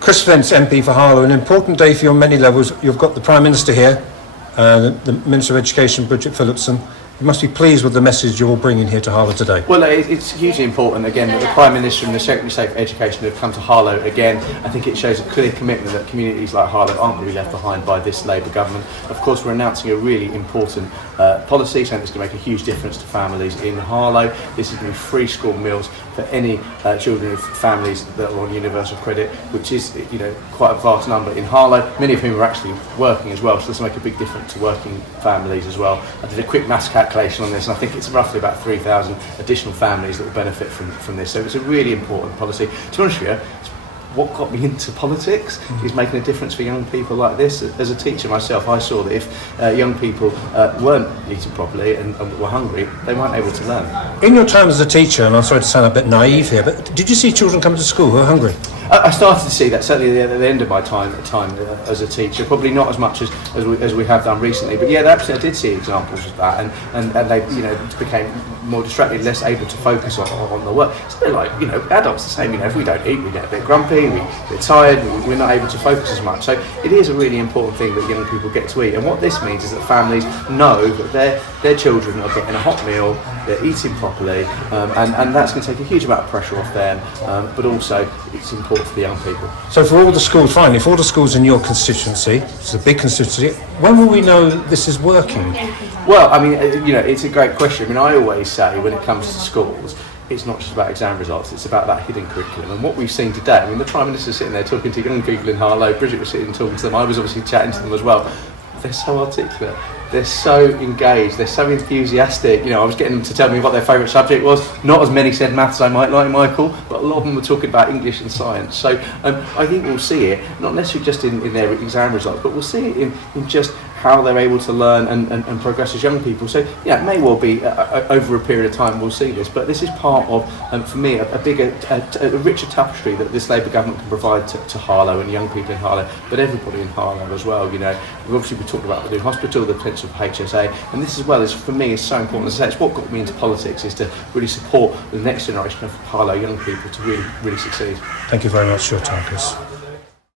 Chris Vince, MP for Harlow, an important day for you on many levels. You've got the Prime Minister here, the Minister of Education, Bridget Phillipson. You must be pleased with the message you're all bringing here to Harlow today. Well, it's hugely important, again, that the Prime Minister and the Secretary of State for Education have come to Harlow again. I think it shows a clear commitment that communities like Harlow aren't going to be left behind by this Labour government. Of course, we're announcing a really important policy, something that's going to make a huge difference to families in Harlow. This is going to be free school meals for any children of families that are on universal credit, which is, you know, quite a vast number in Harlow, many of whom are actually working as well, so this will make a big difference to working families as well. I did a quick maths calculation on this, and I think it's roughly about 3,000 additional families that will benefit from this, so it's a really important policy. To be honest with you, what got me into politics is making a difference for young people like this. As a teacher myself, I saw that if young people weren't eating properly and were hungry, they weren't able to learn. In your time as a teacher, and I'm sorry to sound a bit naive here, but did you see children come to school who are hungry? I started to see that, certainly at the end of my time as a teacher, probably not as much as we have done recently, but yeah, absolutely, I did see examples of that, and they, you know, became more distracted, less able to focus on the work. It's a bit like, you know, adults the same, you know, if we don't eat, we get a bit grumpy, we're tired, we're not able to focus as much. So it is a really important thing that young people get to eat, and what this means is that families know that their children are getting a hot meal, they're eating properly, and that's going to take a huge amount of pressure off them, but also it's important for the young people. So for all the schools, finally, for all the schools in your constituency, it's a big constituency, when will we know this is working? Well, I mean, you know, it's a great question. I mean, I always say when it comes to schools, it's not just about exam results, it's about that hidden curriculum. And what we've seen today, I mean, the Prime Minister's sitting there talking to young people in Harlow, Bridget was sitting talking to them, I was obviously chatting to them as well. They're so articulate, they're so engaged, they're so enthusiastic. You know, I was getting them to tell me what their favourite subject was. Not as many said maths, I might like, Michael, but a lot of them were talking about English and science. So I think we'll see it, not necessarily just in their exam results, but we'll see it in just how they're able to learn and progress as young people. So yeah, it may well be over a period of time we'll see this, but this is part of, for me, a bigger, a richer tapestry that this Labour government can provide to Harlow and young people in Harlow, but everybody in Harlow as well. You know, we've talked about the new hospital, the potential of HSA, and this as well is, for me, is so important. As I say, it's what got me into politics, is to really support the next generation of Harlow young people to really succeed. Thank you very much for your time, Chris.